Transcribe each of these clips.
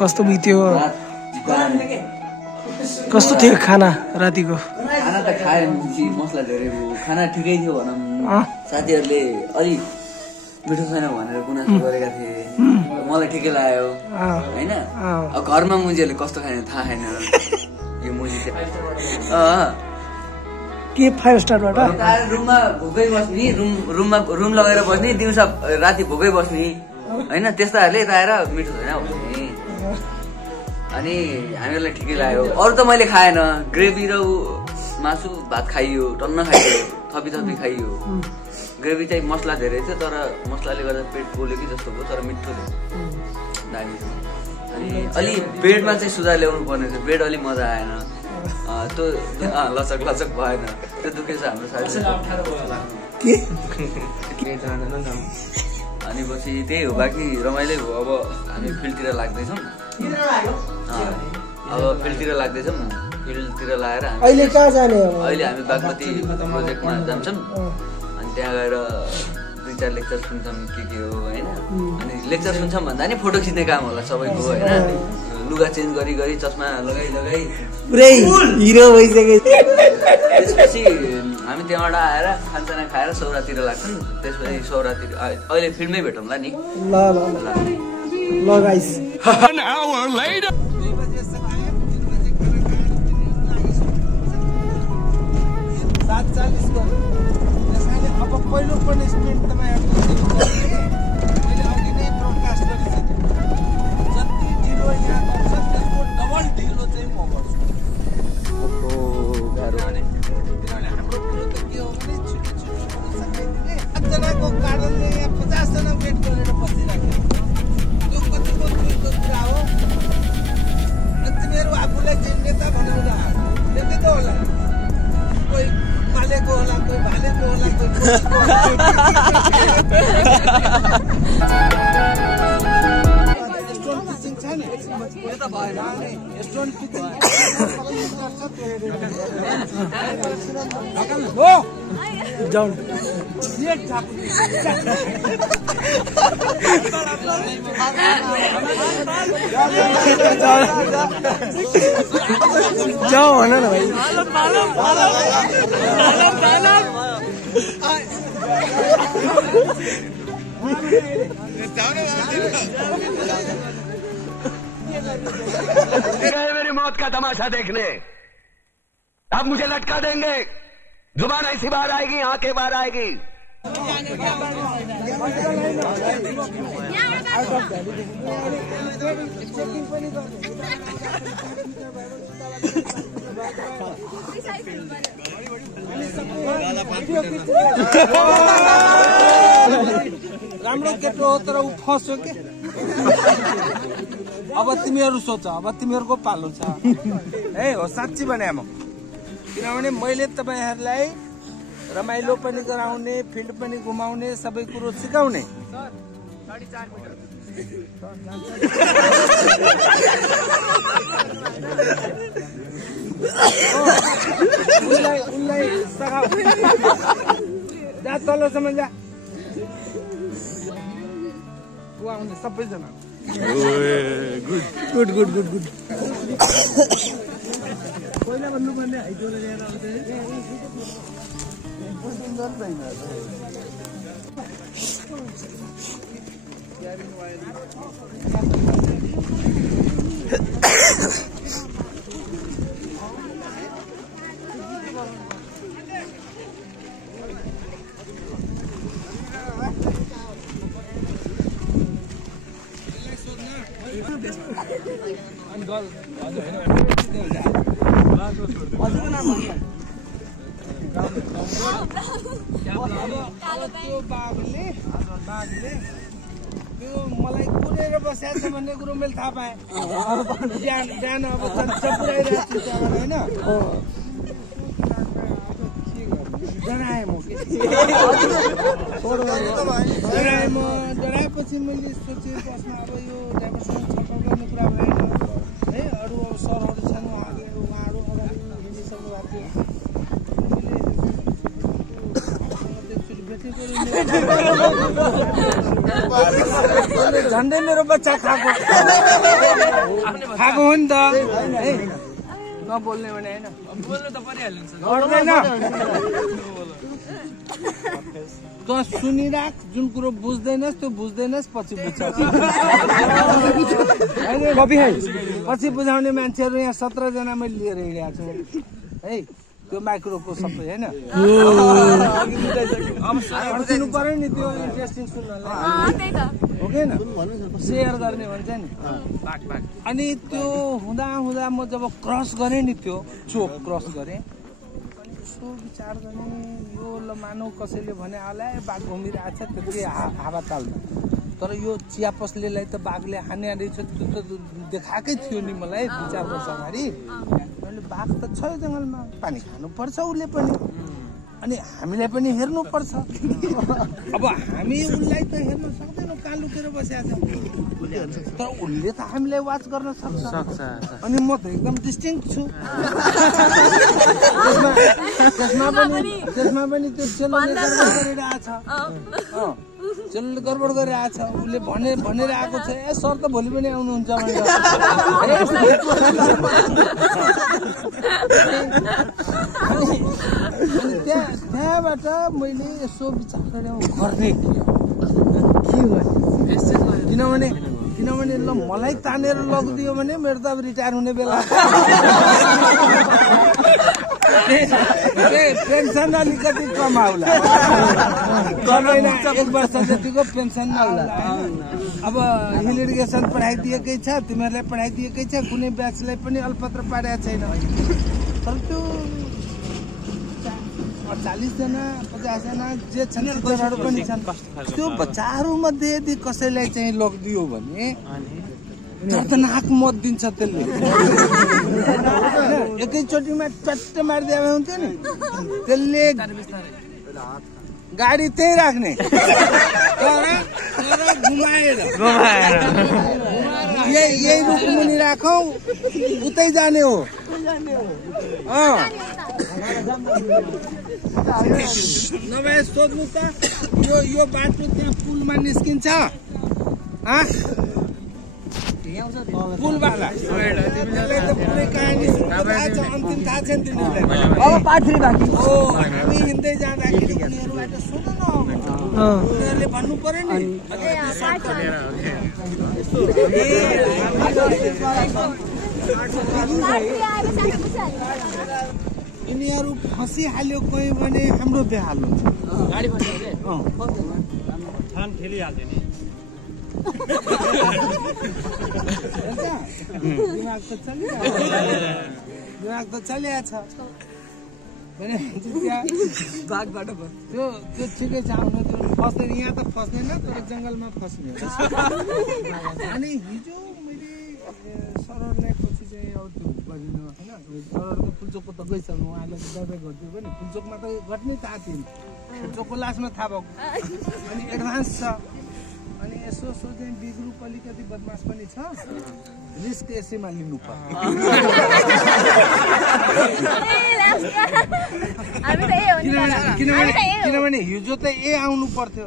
कस्तो बित्यो कस्तो थियो खाना रातिको खाना त खाए मसला धेरै भयो खाना ठिकै थियो भनौँ साथीहरूले अलि मिठो छैन भनेर गुनासो गरेका थिए मलाई ठिकै लाग्यो होइन अब घरमा मुजीहरूले कस्तो खाने थाहा छैन यो मुजी के 5 स्टारबाट रुममा भोकै बस्ने रुम लगेर बस्ने दिउँसो राति भोकै बस्ने होइन त्यस्ताहरूले यता आएर मिठो छैन भन्ने अनि हामीहरूलाई ठिकै लाग्यो अरू त मैले खाएन ग्रेभी र मासु भात खाइयो टन्न खाइयो थपी खाइयो ग्रेभी चाहिँ मसला धेरै थियो तर मसलाले गर्दा पेट पोल्यो कि जस्तो भयो तर मिठो थियो दामी थियो अनि अलि बेडमा चाहिँ सुधार ल्याउनु पर्ने थियो बेड अलि मजा आएन त्यो लचक भएन त्यो दुखेछ हाम्रो साथी अनि पछि त्यही हो बाँकी रमाइलो हो अब हामी फिल्डतिर लाग्दैछौँ फिल्डतिर लगाएर अहिले कहाँ जाने अहिले हामी बागमती प्रोजेक्टमा जान्छौँ अनि त्यहाँ गएर 2-4 लेक्चर सुन्छौँ के हो होइन अनि लेक्चर सुन्छौँ भन्दा नि फोटो खिच्ने काम होला सबैको होइन लुगा चेन्ज गरी चस्मा लगाई पुरै हिरो भइसक्यो त्यसपछि हामी त्यहाँबाट आएर खानसाना खाएर सौरातिर लाग्छौँ त्यसपछि सौरातिर अहिले फिल्डमै भेटौँला नि ल गाइस अब पहिलो पनिसमेन्ट तपाईँहरूले मैले अघि नै ब्रोडकास्ट गरिसकेँ जति ढिलो यहाँ गर्छ त्यसको डबल ढिलो चाहिँ म गर्छु किनभने हाम्रो कुरो त के हो भने छिटो सकाइदिने 7जनाको कारणले यहाँ 50जना वेट गरेर बसिराख्यो त्यो कतिको ठुलो कुरा हो अनि तिमीहरू आफूलाई चाहिँ नेता भनेर नेतै त होला कोही मालेको होला कोही भालेको होला कोही स्टोन पिचिङ छ नि यो त भएन स्टोन पिचिङ हो जाऊ जाऊ भन न भाइ गए मेरी मौत का तमाशा देखने अब मुझे लटका देंगे जुबान ऐसी बाहर आएगी आंखें बाहर आएगी राम्रो केटो हो तर ऊ फस्यो के अब तिमीहरू सोच अब तिमीहरूको पालो छ ए हो साँच्ची भने म किनभने मैले तपाईहरुलाई रमाइलो पनि गराउने फिल्ड पनि घुमाउने सबै कुरो सिकाउने उनलाई सघाउ जा तलसम्म जा आउने सबैजना गुड पहिला भन्नुपर्ने हाइटोले ल्याएर मलाई कुरेर बस्याछ भन्ने कुरो मैले थाहा पाएँ बिहान अब पुऱ्याइरहेको छु त्यहाँबाट होइन डराएँ डराएपछि मैले सोचेँ बसमा अब यो ड्राइभरसँग छलफल गर्ने कुरा भएन है अरू अब सरहरू छन् उहाँहरू अगाडि हिँडिसक्नु भएको थियो झन्डै मेरो बच्चा खाएको हो नि त नबोल्ने भने होइन बोल्नु त परिहाल्नु त सुनिराख जुन कुरो बुझ्दैनस् त्यो बुझ्दैनस् पछि बुझ्छ पछि बुझाउने मान्छेहरू यहाँ 17 जना मैले लिएर हिँडेको छु है त्यो माइक्रोको सबै होइन पर्खिनु पर्यो नि त्यो इन्ट्रेस्टिङ सुन्नलाई हो कि न सेयर गर्ने भन्छ नि अनि त्यो हुँदा हुँदा म जब क्रस गरेँ नि त्यो चोक क्रस गरेँ यसो विचार गर्ने यो ल मानव कसैले भने होला बाघ घुमिरहेको छ त्यति हावा ताल्दा तर यो चिया पसलेलाई त बाघले हाने रहेछ त्यो त देखाएकै थियो नि मलाई 2-4 वर्ष अगाडि मैले बाघ त छ जङ्गलमा पानी खानुपर्छ उसले पनि अनि हामीलाई पनि हेर्नुपर्छ अब हामी उसलाई त हेर्न सक्दैनौँ कहाँ लुकेर बसेको छ तर उसले त हामीलाई वाच गर्न सक्छ अनि म त एकदम डिस्टिङ्क्ट छु त्यसमा पनि त्यो चेलोले गडबड गरिरहेछ चेलोले गडबड गरिरहेछ उसले भनेर आएको छ ए सर त भोलि पनि आउनुहुन्छ भनेर त्यहाँबाट मैले यसो विचार गर्ने किनभने ल मलाई तानेर लगिदियो भने मेरो त अब रिटायर हुने बेला पेन्सन अलिकति कम आउला 1 वर्ष जतिको पेन्सन आउला अब हिल इरिगेसन पढाइदिएकै छ तिमीहरूलाई पढाइदिएकै छ कुनै ब्याचलाई पनि अलपत्र पारेको छैन तर त्यो 40 जना 50 जना जे छन् टिचरहरू पनि छन् त्यो बच्चाहरू मध्ये यदि कसैलाई चाहिँ लगिदियो भने दर्दनाक मत दिन्छ त्यसले एकैचोटिमा चट्ट मारिदिए हुन्थ्यो नि त्यसले गाडी त्यही राख्ने तर घुमाएर यही रुख मुनि राखौँ उतै जाने हो नभए सोध्नु त यो बाटो त्यहाँ पुलमा निस्किन्छ पुलवाला पुरै कहानी अन्तिम थाहा छ नि तिनीहरूलाई अब पाथरी बाँकी हो हामी हिँड्दै जाँदाखेरि उनीहरूबाट सोध्नु न उनीहरूले भन्नु पर्यो नि यिनीहरू फसिहाल्यो कोही भने हाम्रो बेहाल हुन्छ दिमाग त चलिरहेको छ त्यो ठिकै छ आउनु त्यो फस्दैन यहाँ त फस्दैन तर जङ्गलमा फस्ने अनि हिजो मैले सरहरूलाई पछि चाहिँ अब त्यो गरिदिनु होइन सरहरूको पुल्चोकको त गइसक्नु उहाँले दबाई गरिदियो पनि पुल्चोकमा त घट्नै थाहा थिएन पुल्चोकको लास्टमा थाहा भएको अनि एडभान्स छ अनि यसो सोचे बिग्रुप अलिकति बदमास पनि छ रिस्क यसैमा लिनु पर्छ किनभने हिजो त ए आउनु पर्थ्यो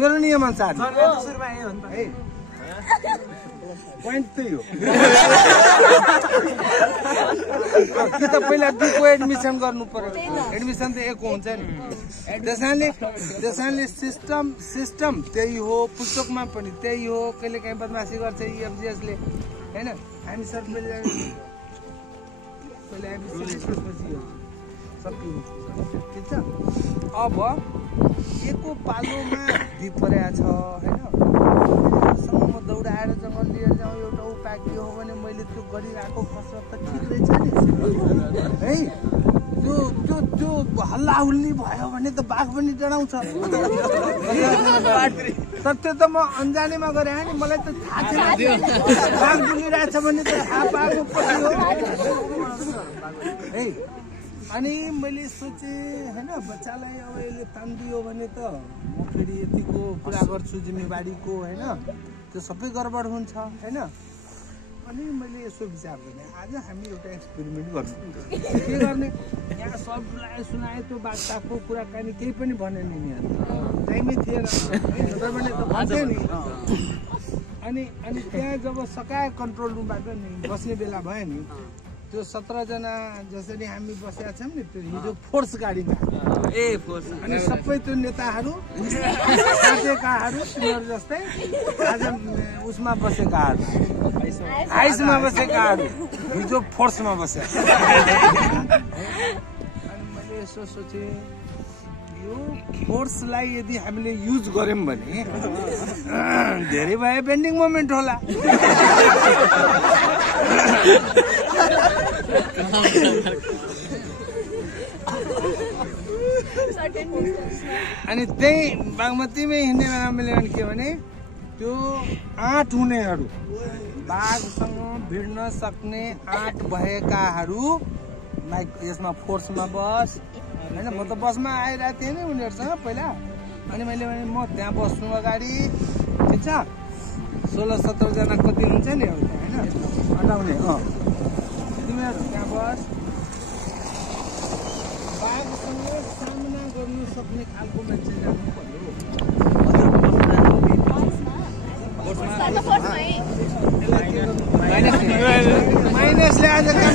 मेरो नियम अनुसार पोइन्ट त्यही हो कि त पहिला बीको एडमिसन गर्नु पर्यो एडमिसन त एको हुन्छ नि त्यसैले सिस्टम त्यही हो पुस्तकमा पनि त्यही हो कहिले काहीँ बदमासी गर्छ एफजिएसले होइन हामी सर पहिला ठिक छ अब एको पालोमा दिपरेको छ होइन म दौडाएर जङ्गल लिएर जाउँ एउटा उपाय के हो भने मैले त्यो गरिरहेको कसरत त ठिक रहेछ नि है त्यो हल्ला हुल्ली भयो भने त बाघ पनि डराउँछ तर त्यो त म अन्जानेमा गरेँ नि मलाई त थाहा छैन बाघ डुलिरहेछ भने त थाहा पाएको पर्यो है अनि मैले सोचेँ होइन बच्चालाई अब यसले तानिदियो भने त म फेरि यतिको कुरा गर्छु जिम्मेवारीको होइन त्यो सबै गडबड हुन्छ होइन अनि मैले यसो विचार गर्ने आज हामी एउटा एक्सपेरिमेन्ट गर्नु के गर्ने यहाँ सब सुनाए त्यो बादशाहको कुराकानी केही पनि भने नि टाइमै थिएन भने त भन्थ्यो नि अनि त्यहाँ जब सकाए कन्ट्रोल रुमबाट नि बस्ने बेला भयो नि त्यो 17 जना जसरी हामी बसेका छौँ नि त्यो हिजो फोर्स गाडीमा अनि सबै त्यो नेताहरू साथेकाहरू तिनीहरू जस्तै आज उसमा बसेकाहरू आइसमा बसेकाहरू हिजो फोर्समा बसे अनि मैले यसो सोचेँ यो फोर्सलाई यदि हामीले युज गर्यौँ भने धेरै भए बेन्डिङ मोमेन्ट होला अनि त्यही बागमतीमै हिँड्ने बेला मैले के भने त्यो आँट हुनेहरू बाघसँग भिड्न सक्ने आँट भएकाहरू लाइक यसमा फोर्समा बस होइन म त बसमा आइरहेको थिएँ नि उनीहरूसँग पहिला अनि मैले भने म त्यहाँ बस्नु अगाडि ठिक छ 16-17 जना कति हुन्छ नि होइन हटाउने तिमीहरू त्यहाँ बस बाघसँग सामना गर्नु सक्ने खालको मान्छे जानु पर्यो माइनसले आज काम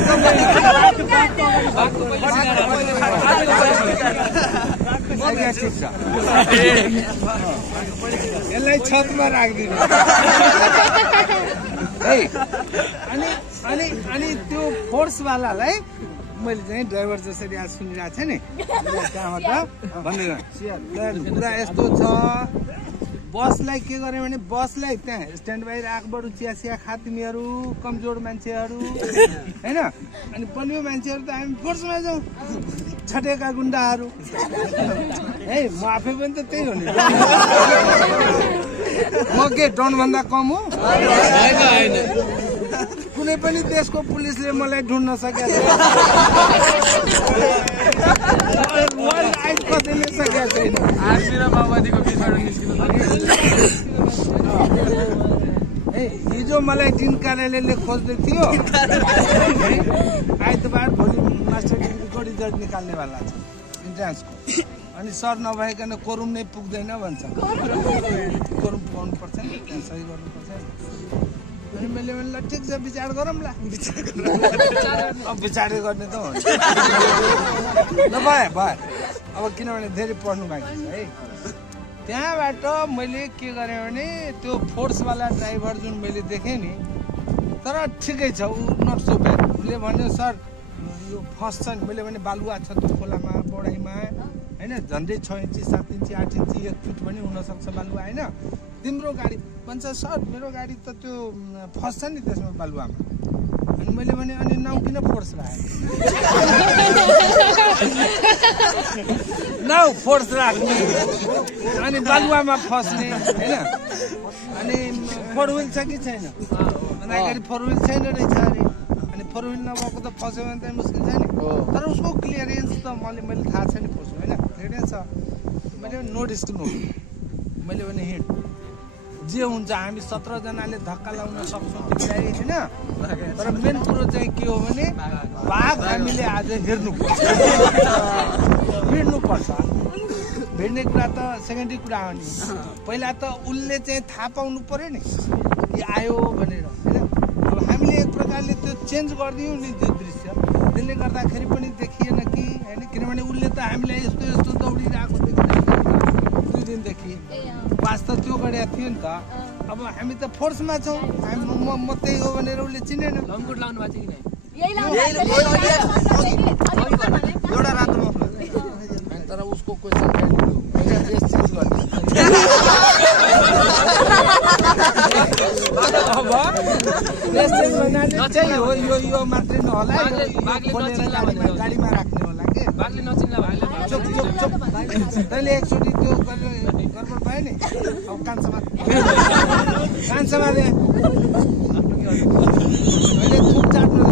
यसलाई छतमा राखिदिनु अनि त्यो फोर्सवालालाई मैले चाहिँ ड्राइभर जसरी आज सुनिरहेको थिएँ नि त्यहाँबाट भन्दैन कुरा यस्तो छ बसलाई के गरे भने बसलाई त्यहाँ स्ट्यान्ड बाई राखबाट चिया खा तिमीहरू कमजोर मान्छेहरू होइन अनि बलियो मान्छेहरू त हामी फोर्समा जाउँ छटेका गुन्डाहरू है म आफै पनि त त्यही हो नि म के डनभन्दा कम हो कुनै पनि देशको पुलिसले मलाई ढुँड्न सकेको छैन कसैले सकेको छैन आर्मी र माओवादीको बिचबाट निस्किनु हिजो मलाई डिन कार्यालयले खोज्दै थियो आइतबार भोलि मास्टर डिग्रीको रिजल्ट निकाल्नेवाला छ इन्ट्रान्सको अनि सर नभइकन कोरुम नै पुग्दैन भन्छ कोरुम पाउनुपर्छ नि त्यहाँ सही गर्नुपर्छ अनि मैले ल ठिक छ विचार गरौँला विचारै गर्ने त हो ल भयो अब किनभने धेरै पढ्नु बाँकी छ है त्यहाँबाट मैले के गरेँ भने त्यो फोर्सवाला ड्राइभर जुन मैले देखेँ नि तर ठिकै छ ऊ नट सो ब्याड उसले भन्यो सर यो फस्छ नि मैले भने बालुवा छ त्यो खोलामा बढाइमा होइन झन्डै 6 इन्ची 7 इन्ची 8 इन्ची 1 फिट पनि हुनसक्छ बालुवा होइन तिम्रो गाडी भन्छ सर मेरो गाडी त त्यो फस्छ नि त्यसमा बालुवामा अनि मैले भने अनि नाउँ किन फोर्स राखेँ नाउ फोर्स राख्ने अनि बालुवामा फस्ने होइन अनि 4 व्हिल छ कि छैन भन्दा गाडी 4 व्हिल छैन रहेछ अरे अनि 4 व्हिल नभएको त फस्यो भने त मुस्किल छ नि तर उसको क्लियरेन्स त मैले थाहा छैन फस्नु होइन क्लियरेन्स छ मैले नो रिस्क नो मैले भने हिँड जे हुन्छ हामी 17 जनाले धक्का लाउन सक्छौँ तिमीलाई होइन तर मेन कुरो चाहिँ के हो भने बाघ हामीले आज हेर्नुपर्छ भिड्नुपर्छ भिड्ने कुरा त सेकेन्डरी कुरा हो नि पहिला त उसले चाहिँ थाहा पाउनु पर्यो नि कि आयो भनेर होइन अब हामीले एक प्रकारले त्यो चेन्ज गरिदियौँ नि त्यो दृश्य त्यसले गर्दाखेरि पनि देखिएन कि होइन किनभने उसले त हामीलाई यस्तो यस्तो दौडिरहेको देखिरहेको 2 दिनदेखि वास्तव त्यो गरेको थियो नि त अब हामी त फोर्समा छौँ म त्यही हो भनेर उसले चिनेन लङकोट लाउनु भएको थियो कि एउटा रातो मफलर तर उसको क्वेसन ड्रेस चेन्ज गर्ने अब ड्रेस चेन्ज गर्नाले चाहिँ हो यो मात्रै नहोला गाडीमा राख्ने होला के बाघले नचिन्ला भाइले चुप तैँले एकचोटि त्यो गडबड भयो नि अब कान समाते मैले थुक चाट्नु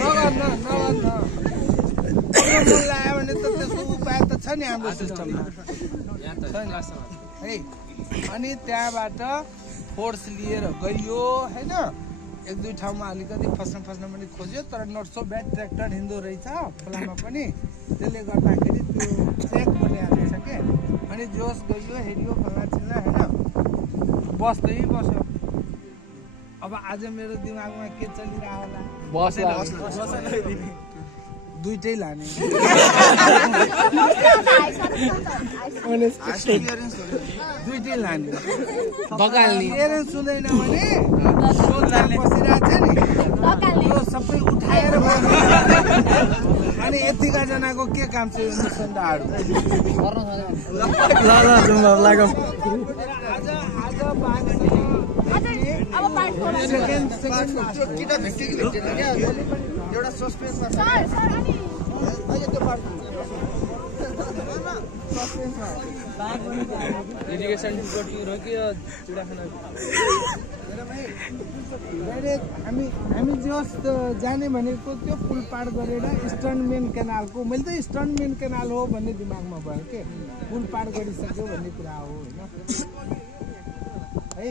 नगर्न मन लाग्यो भने त त्यसको उपाय त छ नि हाम्रो सिस्टममा है। अनि त्यहाँबाट फोर्स लिएर गइयो होइन। एक दुई ठाउँमा अलिकति फस्न पनि खोज्यो, तर नट सो ब्याड, ट्र्याक्टर हिँड्दो रहेछ खोलामा पनि, त्यसले गर्दाखेरि त्यो ट्र्याक बनाएको रहेछ के। अनि जोस गइयो हेऱ्यो फल्ना चिल्ला होइन, बस्दै बस्यो। अब आज मेरो दिमागमा के चलिरहेको होला, दुइटै लाने दुइटै लाने बगाल्ने। पेरेन्ट्स हुँदैन भने बसिरहेको छ नि, यो सबै उठाएर अनि यतिका जनाको के काम छ यो निसन्दाहरू। एउटा सस्पेन्समा हामी जस जाने भनेको त्यो पुलपार गरेर इस्टर्न मेन केनालको, मैले त इस्टर्न मेन केनाल हो भन्ने दिमागमा भयो के, पुलपार गरिसक्यो भन्ने कुरा हो होइन है।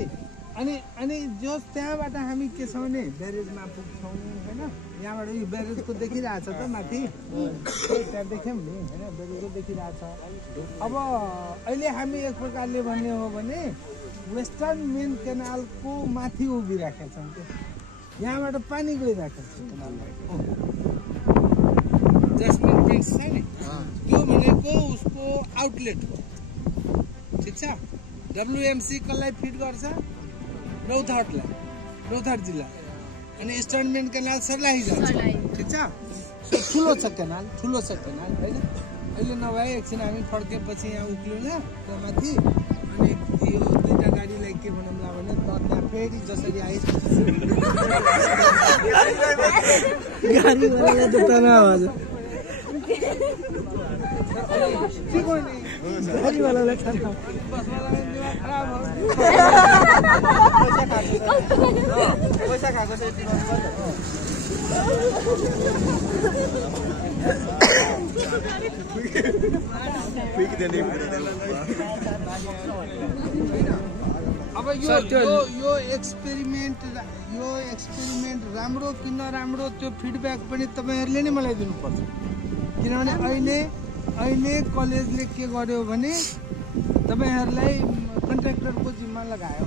अनि जस त्यहाँबाट हामी के छौँ भने ब्यारेजमा पुग्छौँ होइन। यहाँबाट यो ब्यारेजको देखिरहेछ त माथि, त्यहाँ देख्यौँ नि होइन, ब्यारेजको देखिरहेछ। अब अहिले हामी एक प्रकारले भन्ने हो भने वेस्टर्न मेन केनालको माथि उभिराखेका छौँ क्या, यहाँबाट पानी गइरहेको छ केनालमा। जसमिन पिन्ट्स छ नि, त्यो भनेको उसको आउटलेट हो, ठिक छ। WMC कसलाई फिड गर्छ? रौतहटलाई, रौतहट जिल्ला। अनि इस्टर्न मेन केनाल सर्लाही जान्छ, ठिक छ। ठुलो छ केनाल, ठुलो छ केनाल होइन। अहिले नभए एकछिन हामी फर्केपछि यहाँ उक्लिउँला त्यहाँ माथि, अनि यो दुईवटा गाडीलाई के भनौँला भने त त्यहाँ फेरि जसरी आइस पैसा खाएको छ अब यो एक्सपेरिमेन्ट राम्रो कि नराम्रो त्यो फिडब्याक पनि तपाईँहरूले नै मलाई दिनुपर्छ। किनभने अहिले कलेजले के गर्यो भने तपाईँहरूलाई कन्ट्र्याक्टरको जिम्मा लगायो,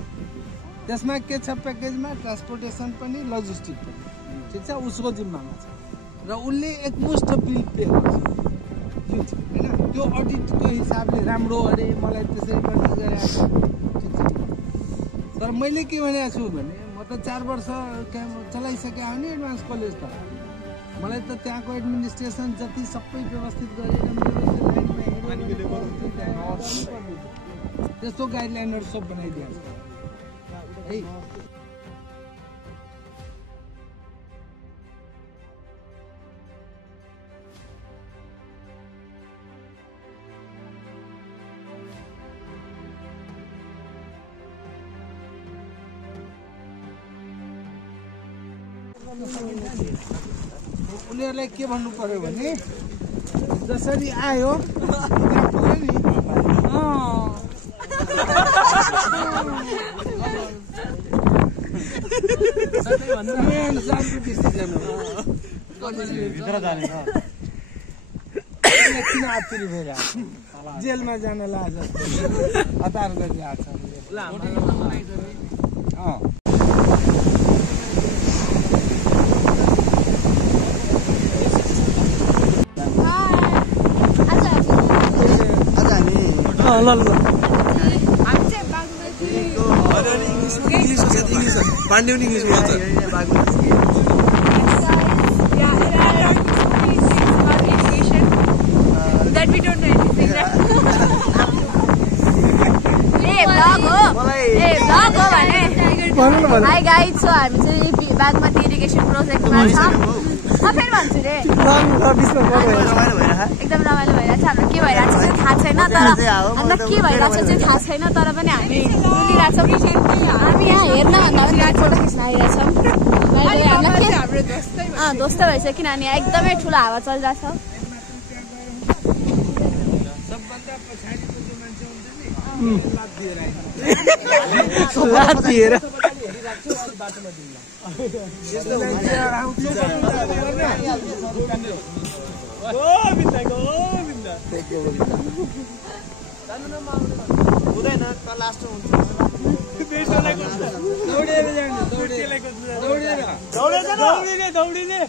त्यसमा के छ प्याकेजमा ट्रान्सपोर्टेसन पनि लजिस्टिक पनि, ठिक छ, उसको जिम्मामा छ र उसले एकमुष्ट बिल पे गर्छ होइन। त्यो अडिटको हिसाबले राम्रो अरे मलाई त्यसरी गर्न गइरहेको छ, ठिक छ। तर मैले के भनेको छु भने म त 4 वर्ष चलाइसकेँ हो नि एडभान्स कलेज त, मलाई त त्यहाँको एडमिनिस्ट्रेसन जति सबै व्यवस्थित गरेर त्यस्तो गाइडलाइनहरू सब बनाइदिएको छ है। उनीहरूलाई के भन्नु पर्यो भने जसरी आयो नि जेलमा जान लाज हतार गरिरहेको छ। पाण्डे पनि इङ्ग्लिस बोल्छ। हाई गाइज, सो हामी चाहिँ बागमती इरिगेसन प्रोजेक्टमा छ। फेरि भन्छु रे, एकदम रमाइलो भइरहेको छ। हाम्रो के भइरहेको छ थाहा छैन, तर हामीलाई के भइरहेको छ थाहा छैन, तर पनि हामी डुलिरहेको छौँ। हामी यहाँ हेर्न भन्दा पनि फोटो खिच्न आइरहेछौँ। दोस्त भइसक्यो किनभने यहाँ एकदमै ठुलो हावा चलिरहेको छ। लात दिएर हुँदैन त लास्ट हुन्छ दौडिने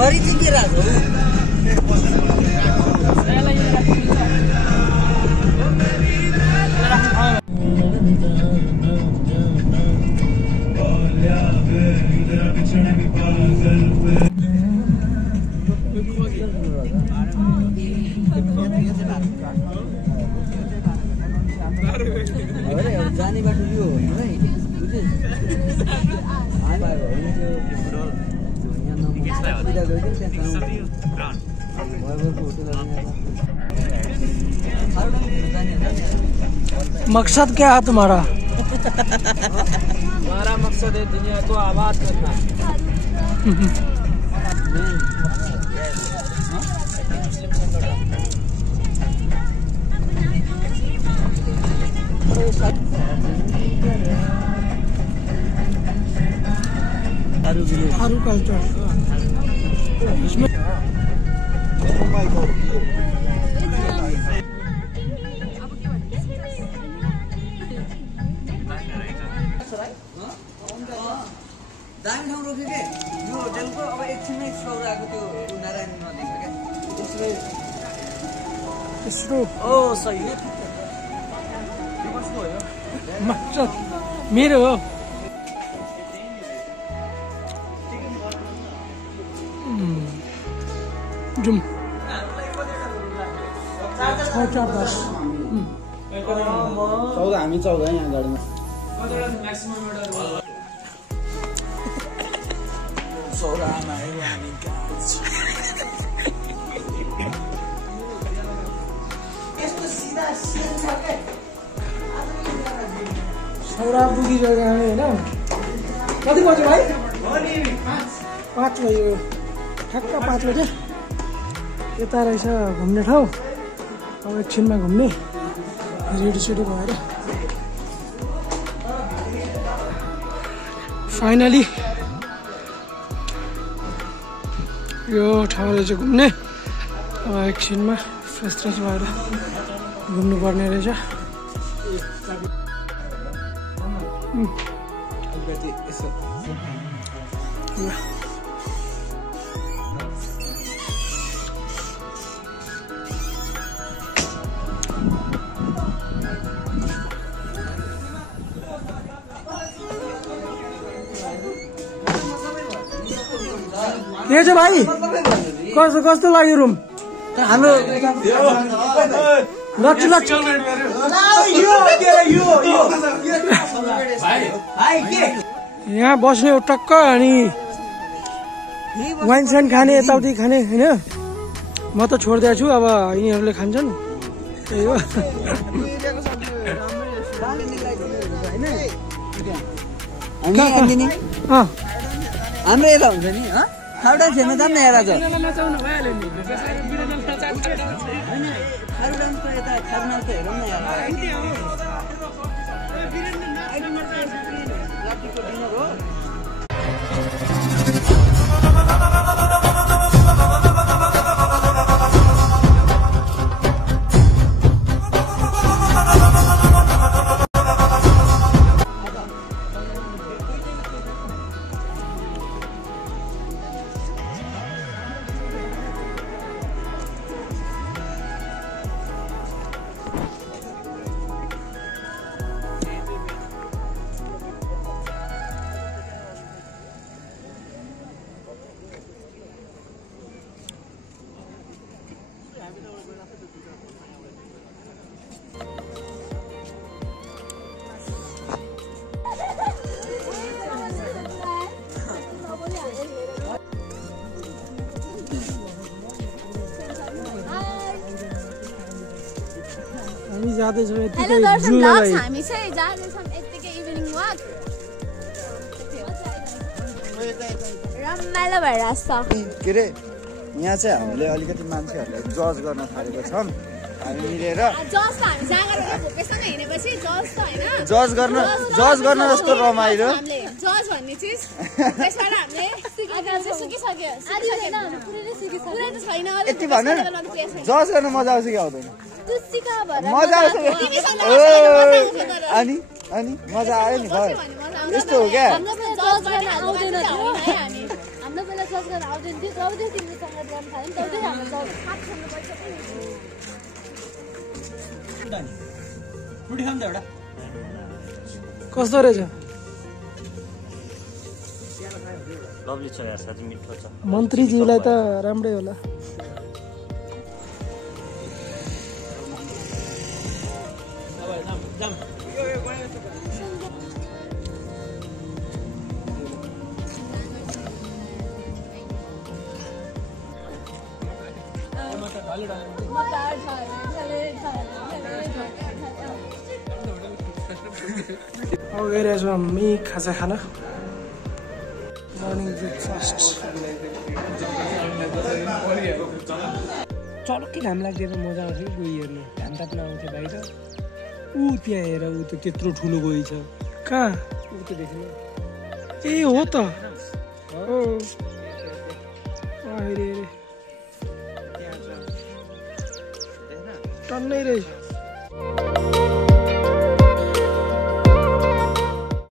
घरि चाहिँ के राख्छ जाने बाटो यो हो है मकसद क्या है तुम्हारा? हमारा मकसद है दुनिया को आबाद करना। आरू कल्चर इसमें दामी ठाउँ रोक्यो के यो होटेलको अब एकछिनमै सौराको त्यो नारायण नदी छ क्या तेस्रो ओ सही हो मकसद मेरो हो जुम 6-4-10 14 हामी 14 यहाँ गाडीमा सौरामा आयो हामी यस्तो सिधा सिन छ के सौरा पुगिसक्यो हामी होइन कति बज्यो भाइ 5 बज्यो ठ्याक्क 5 बजे यता रहेछ घुम्ने ठाउँ अब एकछिनमा घुम्ने रेडी भएर फाइनली यो ठाउँ रहेछ घुम्ने अब एकछिनमा फ्रेस भएर घुम्नुपर्ने रहेछ के छ भाइ कस्तो लाग्यो रुम हाम्रो यहाँ बस्ने हो टक्क अनि वाइन साइन खाने यताउति खाने होइन म त छोडिदिएको छु अब यिनीहरूले खान्छन् त्यही हो हाम्रो यता हुन्छ नि खाउडा खेल्न जाऊँ न यहाँ आज जाँदैछौँ हेलो यतिकै दर्शन जुललाई ब्लग्स हामी चाहिँ जाँदैछौँ यतिकै इभिनिङ वाक रमाइलो भइरहेछ के अरे यहाँ चाहिँ हामीले अलिकति मान्छेहरूलाई जज गर्न थालेको छौँ हामी मिलेर जज त हामी जाँगर भोकेसँग हिँडेपछि जज त होइन जज गर्न जस्तो रमाइलो जज भन्ने चिज त्यसबाट हामीले सिकिसक्यो पुरै त छैन यति भन्नु जज गर्न मजा आउँछ कि आउँदैन मजा आउँछ अनि अनि मजा आयो नि भयो यस्तो हो क्या हाम्रो बेला जज गर्न आउँदैन थियो जबदेखि तिमीसँग गर्न थाल्यौँ तबदेखि हाम्रो हात छोड्नु पर्छ कस्तो रहेछ लभली छ यार साथी मिठो छ मन्त्रीज्यूलाई त राम्रै होला अब गइरहेको छु हामी खाजा खान मर्निङ ब्रेकफास्ट चलक्कै घाम लाग्दैन मजा आउँछ कि गई हेर्नु घाम ताप्न आउँथ्यो बाहिर ऊ त्यहाँ हेर ऊ त त्यत्रो ठुलो गई छ कहाँ ऊ त देख्नु ए हो त टन्नै रहेछ